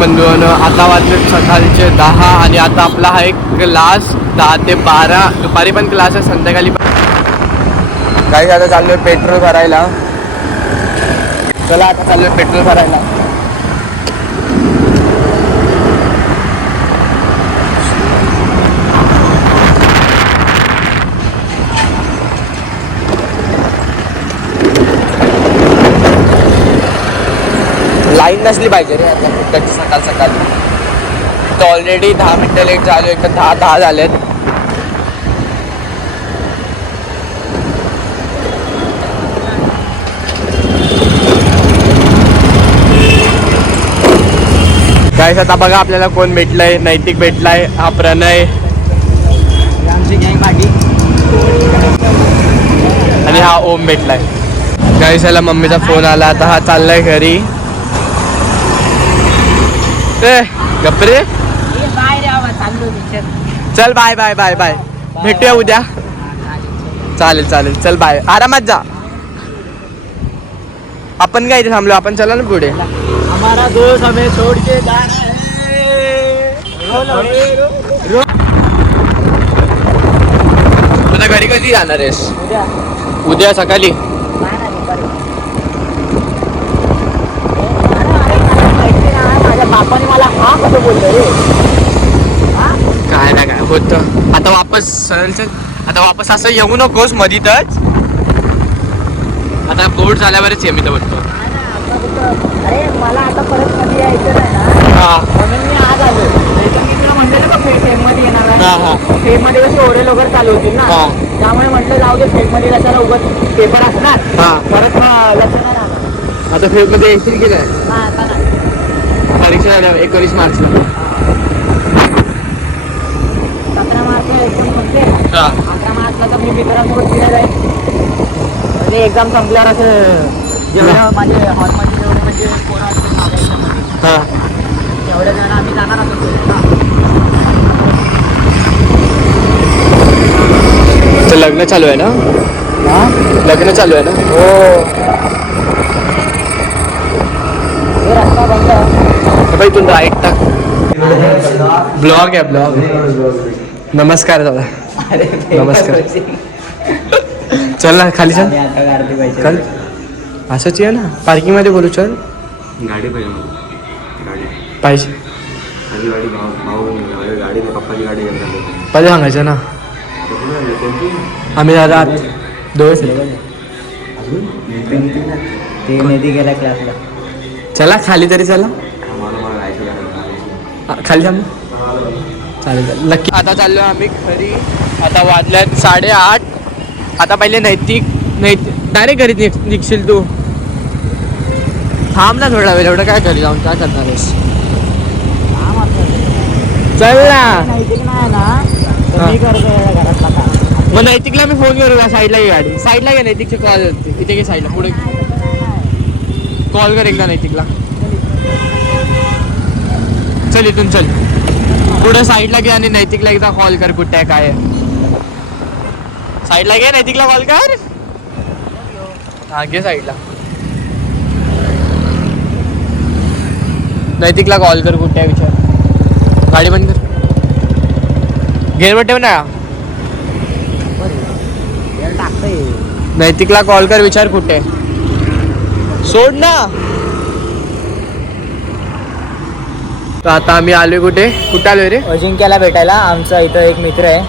बंधूंनो, आता वाजले सकाळचे 10 आणि आता आपला हा एक क्लास 10 ते 12 दुपारी पण क्लास आहे, संध्याकाळी पण. काही आता चाललोय पेट्रोल भरायला. चला आता चाललोय पेट्रोल भरायला. लाईन नसली पाहिजे रे आता कुठल्याची सकाळ सकाळी. तर ऑलरेडी 10 मिनटं लेट झालो, एक 10 झालेत. गाईस आता बघा आपल्याला कोण भेटलंय. नैतिक भेटलाय, हा प्रणय आणि हा ओम भेटलाय. गाईस याला मम्मीचा फोन आला, आता हा चाललाय घरी. गप्रे चल बाय बाय बाय बाय, भेटूया उद्या. चालेल चालेल, चल बाय, आरामात जा. आपण काय इथे थांबलो, आपण चला ना पुढे. हमारा दोस्त हमें छोड़ के जाना है. तुला घरी कधी जाणार आहेस? उद्या सकाळी. माझ्या बापाने मला हा कसं बोललं रे. काय ना काय होत. आता वापस सरळ, आता वापस असं येऊ नकोस मधीतच. आता बोर्ड झाल्यावरच ये मी तर बोलतो. अरे मला आता परत कधी यायचं नाही ना, म्हणून मी आज आलो. नाहीतर मी तुला म्हणलं ना फेममध्ये येणार आहे. फेममध्ये कशी ओरेल वगैरे चालू होतील ना, त्यामुळे म्हटलं जाऊ दे फेममध्ये कशाला उगाच पेपर असणार परत लक्ष नाही राहणार. आता फेममध्ये एंट्री केलाय. आता नाही, परीक्षा झाल्या 21 मार्चला. 17 मार्चला एक्झाम संपले. 18 मार्चला तर मी मित्रांसोबत फिरायला जाईल. म्हणजे एक्झाम संपल्यावर असं जेवढं माझे हॉलमध्ये जेवढे म्हणजे पोरं असतात तेवढ्या जण आम्ही जाणार आहोत. तर लग्न चालू आहे ना? लग्न चालू आहे ना? हो. रस्ता बंद आहे भाई, तू राईट टाक. ब्लॉग आहे, ब्लॉग. नमस्कार दादा. नमस्कार. चल ना खाली, चल. चल असंच आहे ना, पार्किंग मध्ये बोलू. चल. गाडी पाहिजे मला. पाहिजे गाडी गाडी पप्पाची गाडी पाहिजे सांगायचं ना. आम्ही दादा दोघच ते गेला क्लासला. चला खाली तरी, चला खाली थांब. चालेल चालेल, नक्की. आता चाललो आम्ही घरी. आता वाजल्यात 8:30. आता पहिले नैतिक डायरेक्ट घरी निघशील तू. थांब ना थोडा वेळ, एवढं काय घरी जाऊन काय करणार आहेस? चल ना. मग नैतिकला मी फोन करू का? साईडला घे गाडी, साईडला घे. नैतिकची कॉल होती इथे, घे साईडला. पुढे कॉल कर एकदा नैतिकला. चल इथून चल, पुढे साईडला घे आणि नैतिकला एकदा कॉल कर. कुठे आहे काय आहे? साईडला घे, नैतिकला कॉल कर. हा घे साईडला. नैतिकला कॉल कर, कुठे आहे विचार. गाडी बंद कर, गेअरवर ठेव ना. नैतिकला कॉल कर, विचार कुठे. सोड ना. तर आता आम्ही आलोय कुठे आलोय रे? अजिंक्याला भेटायला. आमचा इथं एक मित्र आहे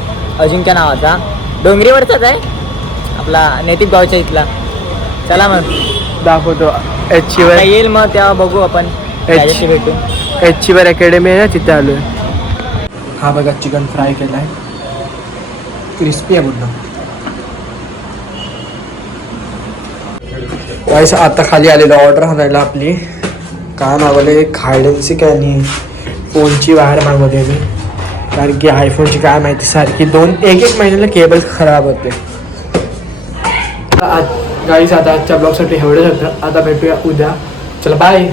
अजिंक्य नावाचा, डोंगरीवरचाच आहे आपला, नैतिक गावच्या इथला. चला मग दाखवतो. एचीवर येईल मग तेव्हा बघू आपण, त्याच्याशी भेटू. एचीवर अकॅडमी आहे ना, तिथे आलोय. हा बघा चिकन फ्राय केलाय, क्रिस्पी आहे पूर्ण. गाईस आता खाली आलेलो ऑर्डर आणायला आपली. काय मागवले? खायडन्सी आणि फोनची वायर मागवते मी, कारण की आयफोनची काय माहिती सारखी एक महिन्याला केबल खराब होते. गाईस आता आजच्या ब्लॉगसाठी एवढंच होतं. आता भेटूया उद्या. चला बाय.